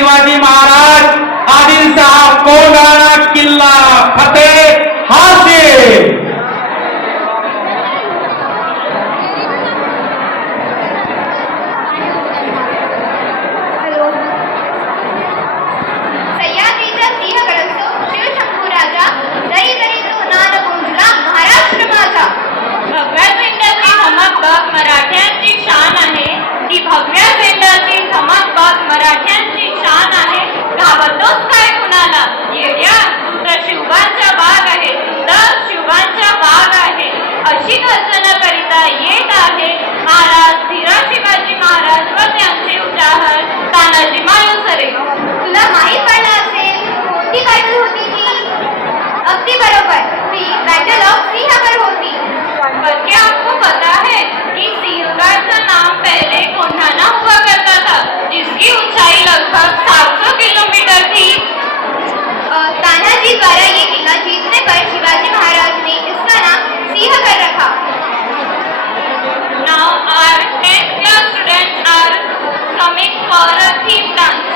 शिवाजी महाराज आदिलशाह कोंडाणा किल्ला फतेह हासिल। मराठ्यांची शान आहे, ती भगव्या झेंड्याची धमाकबाज मराठ्यांची शान आहे। घाबरतोस काय कुणाला येड्या, तू तर शिवबांचा वाघ आहे, तू तर शिवबांचा वाघ आहे। अशी गर्जना करिता येत आहे महाराज धीरा शिवाजी महाराज व त्यांचे उदाहरण तानाजी मालुसरे। तुला माहीत पडलं असेल कोणती बॅटल होती ती? अगदी बरोबर, ती बॅटल ऑफ सिंहगड होती। पर क्या आपको पता है कि सिंहगढ़ का नाम पहले कोंढाना हुआ करता था, जिसकी ऊंचाई लगभग 700 किलोमीटर थी। तानाजी द्वारा ये किला जीतने पर शिवाजी महाराज ने इसका नाम सिंहगढ़ रखा। Now our 10th class students are coming for a theme dance.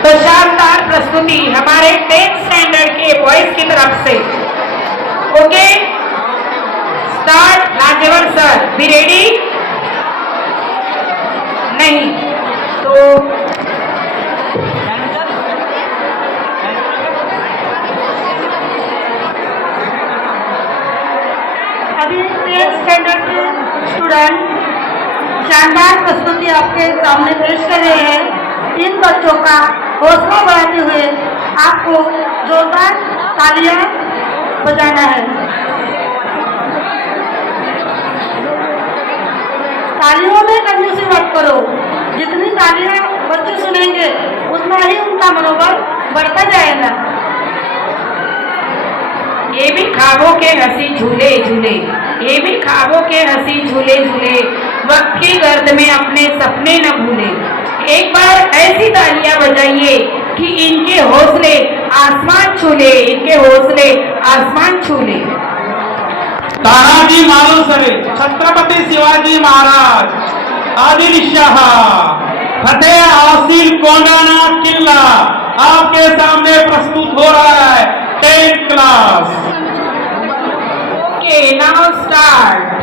तो शानदार प्रस्तुति हमारे 10th स्टैंडर्ड के बॉयज की तरफ से। Okay, start. राजेवर सर, बी रेडी? नहीं तो अभी 10th स्टैंडर्ड के स्टूडेंट शानदार प्रस्तुति आपके सामने पेश कर रहे हैं। इन बच्चों का हौसला बढ़ाते हुए आपको जोरदार तालियां बजाना है। तालियों में कंजूसी मत करो, जितनी तालियां बच्चे सुनेंगे उतना ही उनका मनोबल बढ़ता जाएगा। ये भी ख्वाबों के हंसी झूले झूले, ये भी ख्वाबों के हंसी झूले झूले, वक्त की गर्द में अपने सपने न भूले। एक बार ऐसी तालियां बजाइए कि इनके हौसले आसमान छूले, इनके हौसले आसमान छूले। तानाजी मालुसरे, छत्रपति शिवाजी महाराज, आदिलशाह, फतेह हासिल कोंडाना किला आपके सामने प्रस्तुत हो रहा है 10th class. Okay, now start.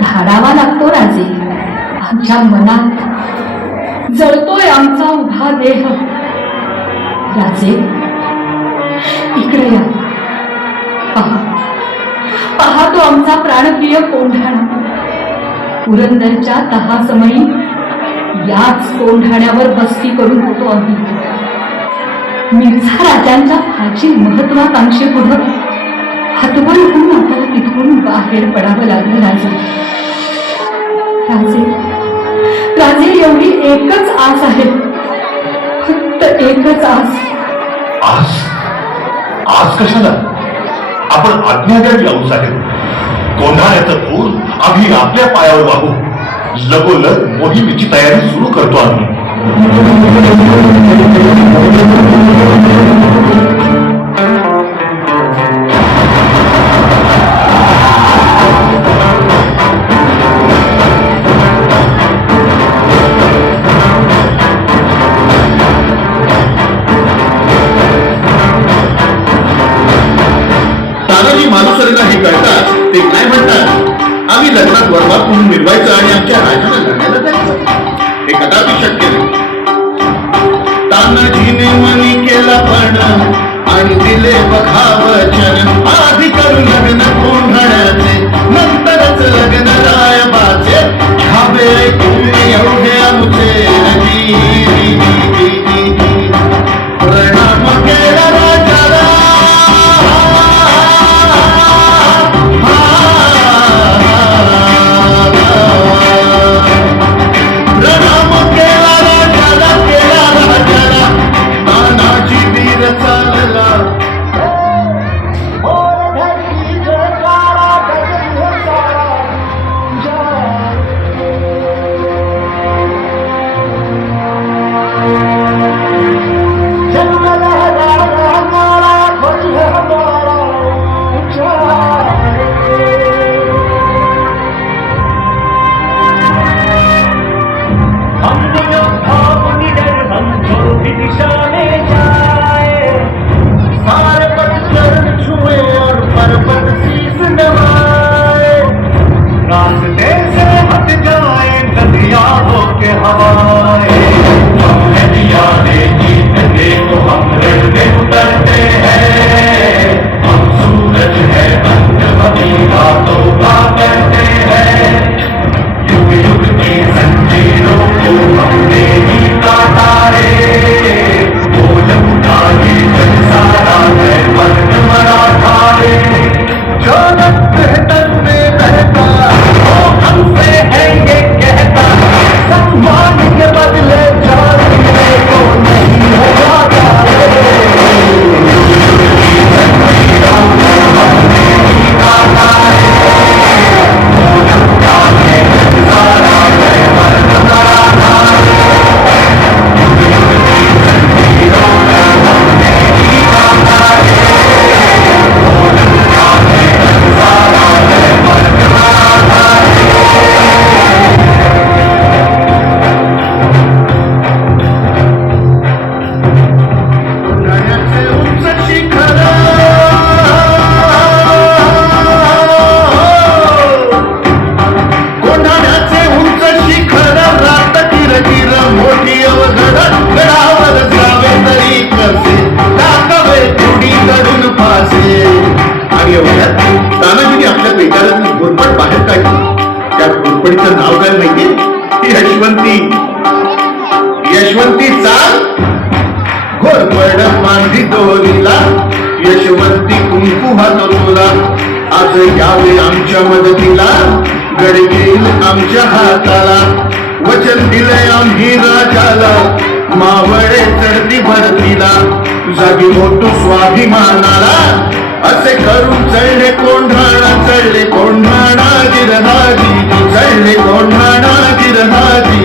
धाडावा लागतो राजे. आमच्या मनात जळतोय आमचा उभा देह. राजे इकडे या. पहा तो आमचा प्राणप्रिय कोंढाणा. पुरंदरच्या 10 समयी याच कोंढाण्यावर बस्ती करून होतो आम्ही. मिर्झा राजांच्या फारशी महत्वाकांक्षे पुढं हातबल होऊन आपल्याला तिथून बाहेर पडावं लागलं राजे. राजे राजे एवढी एकच आस आहे, फक्त एकच आस. आज आज कशाला? आपण आज्ञा द्यावी आऊसाहेब. कोंढाण्याचं फूल आम्ही आपल्या पायावर वाहू. लगोलग मोहिमेची तयारी सुरू करतो आम्ही. तानाजी मालुसरेला हे कळतात ते काय म्हणतात, आम्ही लग्नात वरबाप म्हणून मिरवायचं आणि आमच्या राजाला लढायला जायचं. हे कदापि शक्य नाही. तानाजीने मनी केला पण आणि दिले बघा वचन, आधी करू लग्न कोंढाण्याचे, नंतरच लग्न रायबाचे. घ्यावे ऐकून एवढे आमचे प्रणाम केला राजाला. प्रणाम केला राजाला, केला राजाला, तानाजी वीर चालला. तानाजीने आपल्या पेटाळ्यातून घोरपड बाहेर काढली. त्या घोरपडीचं नाव काय माहितीये? यशवंती. यशवंती चाल घोरपड मांडी दोरीला, यशवंती कुंकू हातोला. आज यावे आमच्या मदतीला, गड घेईल आमच्या हाताला. वचन दिलंय आम्ही राजाला, मावळे चढती भरतीला. जागी मोठू स्वाभिमानाला, असे करून चढले कोंढाणा, चढले कोंढाणा गिरहाजी, चढले कोंढाणा गिरहाजी.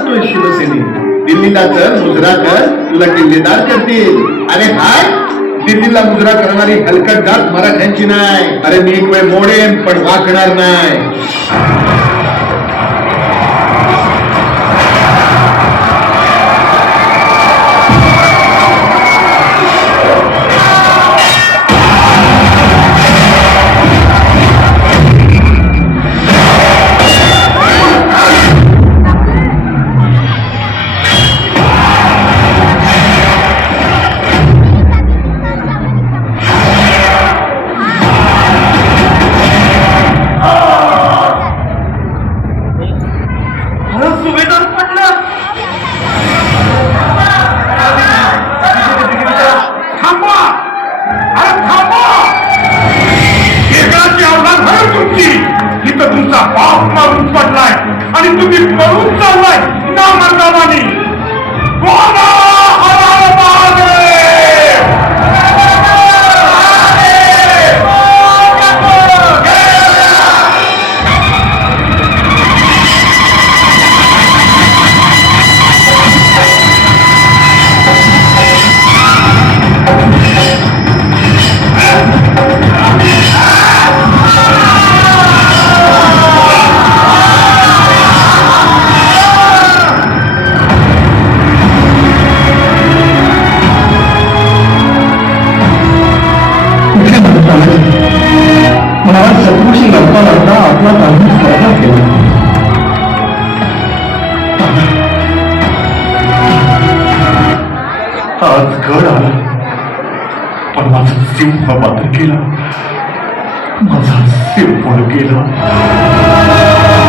करतोय शिवसेने? दिल्लीला तर मुजरा कर, तुला किल्लेदार करतील. अरे काय, दिल्लीला मुजरा करणारी हलकट जात मराठ्यांची नाही. अरे मी एक वेळ मोडेन पण वाकणार नाही. सुभेदार पडला. थांबा, अरे थांबा. एकाची अवलाद आहे तुमची. इथं तुमचा बाप मारून पडलाय आणि तुम्ही पळून चाललाय ना मर्दामानी. बोला हर महादेव. मला शत्रूशी लढता लढता आपला काही स्पर्धा केला. आज गड आला पण माझा सिंह मात्र गेला. माझा सिंह गेला.